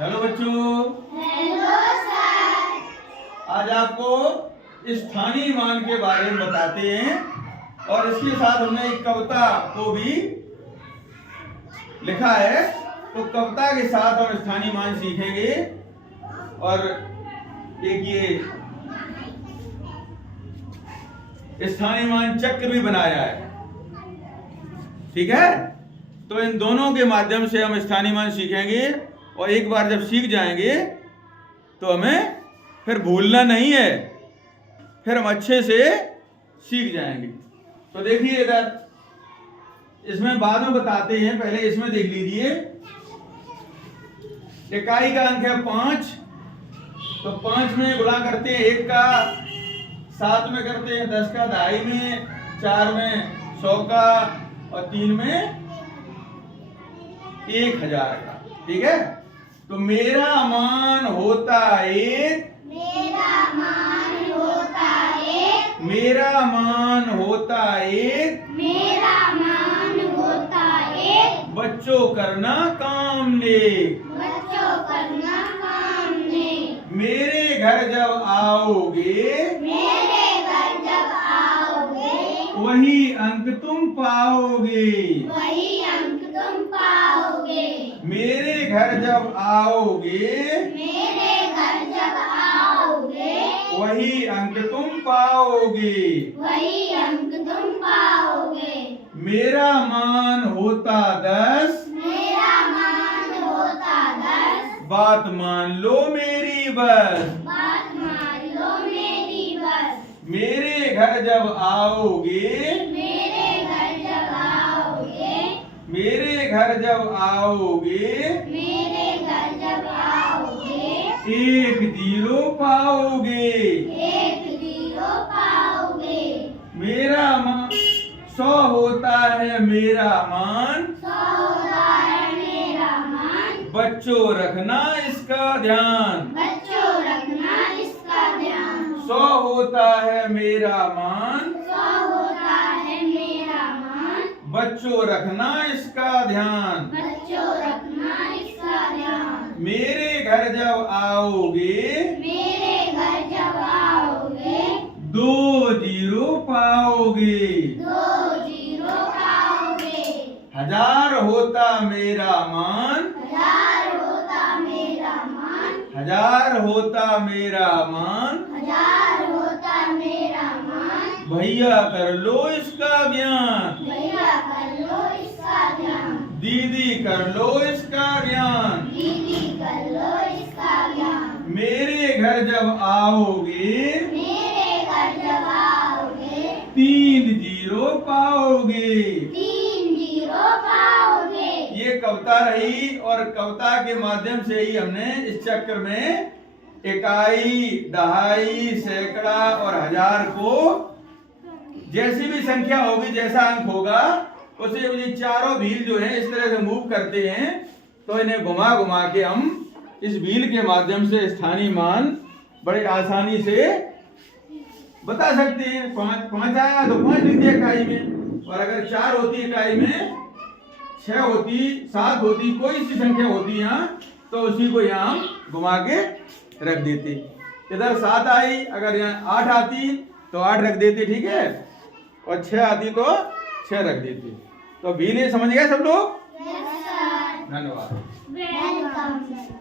Hello बच्चों। Hello sir. आज आपको स्थानीय मान के बारे में बताते हैं और इसके साथ हमने एक कविता को भी लिखा है। तो कविता के साथ हम स्थानीय मान सीखेंगे और एक ये स्थानीय मान चक्र भी बनाया है। ठीक है, तो इन दोनों के माध्यम से हम स्थानीय मान सीखेंगे और एक बार जब सीख जाएंगे तो हमें फिर भूलना नहीं है, फिर हम अच्छे से सीख जाएंगे। तो देखिए इधर, इसमें बाद में बताते हैं, पहले इसमें देख लीजिए। इकाई का अंक है 5, तो 5 में गुणा करते हैं 1 का, 7 में करते हैं 10 का, 2.5 में, 4 में 100 का और 3 में 1000 का। ठीक है, तो मेरा मान होता 1, मेरा मान होता 1, मेरा मान होता 1, मेरा मान होता 1, बच्चों करना काम ले, बच्चों करना काम ले। मेरे घर जब आओगे, मेरे घर जब आओगे, वही अंक तुम पाओगे, वही अंक तुम पाओगे। मेरे घर जब आओगे, मेरे घर जब आओगे, वही अंक तुम पाओगे, वही अंक तुम पाओगे। मेरा मान होता 10, मेरा मान होता 10, बात मान लो मेरी बस, बात मान लो मेरी बस। मेरे घर जब आओगे, मेरे घर जब आओगे, मेरे घर जब आओगे, मेरे घर जब आओगे, 1 0 पाओगे, 1 0 पाओगे। मेरा मान 100 होता है मेरा मान, 100 होता है मेरा मान, बच्चों रखना इसका ध्यान, बच्चों रखना इसका ध्यान। 100 होता है मेरा मान, 100 होता है मेरा मान, बच्चों रखना इसका ध्यान, बच्चों रखना इसका ध्यान। मेरे घर जब आओगे, मेरे घर जब आओगे, 2 0 पाओगे, 2 0 पाओगे। 1000 होता मेरा मान, 1000 होता मेरा मान, 1000 होता मेरा मान, 1000 होता मेरा मान। भैया कर लो इसका ज्ञान, भैया कर लो इसका ध्यान, दीदी कर लो इसका ज्ञान, दीदी कर लो इसका ज्ञान। मेरे घर जब आओगे, मेरे घर जब आओगे, 3 0 पाओगे। 3 0 पाओगे। ये कविता रही और कविता के माध्यम से ही हमने इस चक्र में इकाई, दहाई, सैकड़ा और 1000 को जैसी भी संख्या होगी, जैसा अंक होगा, उसे ये चारों व्हील जो है इस तरह से मूव करते हैं, तो इन्हें घुमा घुमा के हम इस व्हील के माध्यम से स्थानीय मान बड़े आसानी से बता सकते हैं। 5 आया तो 5 लिख दिया इकाई में, और अगर 4 होती इकाई में, 6 होती, 7 होती, कोई सी संख्या होती यहाँ, तो उसी को यहाँ हम घुमा के रख देते। इधर 7 आई, अगर यहाँ 8 आती तो 8 रख देते, ठीक है, और 6 आती तो 6 रख देते। तो व्हील समझ गए सब लोग? Yes sir. धन्यवाद। Welcome sir.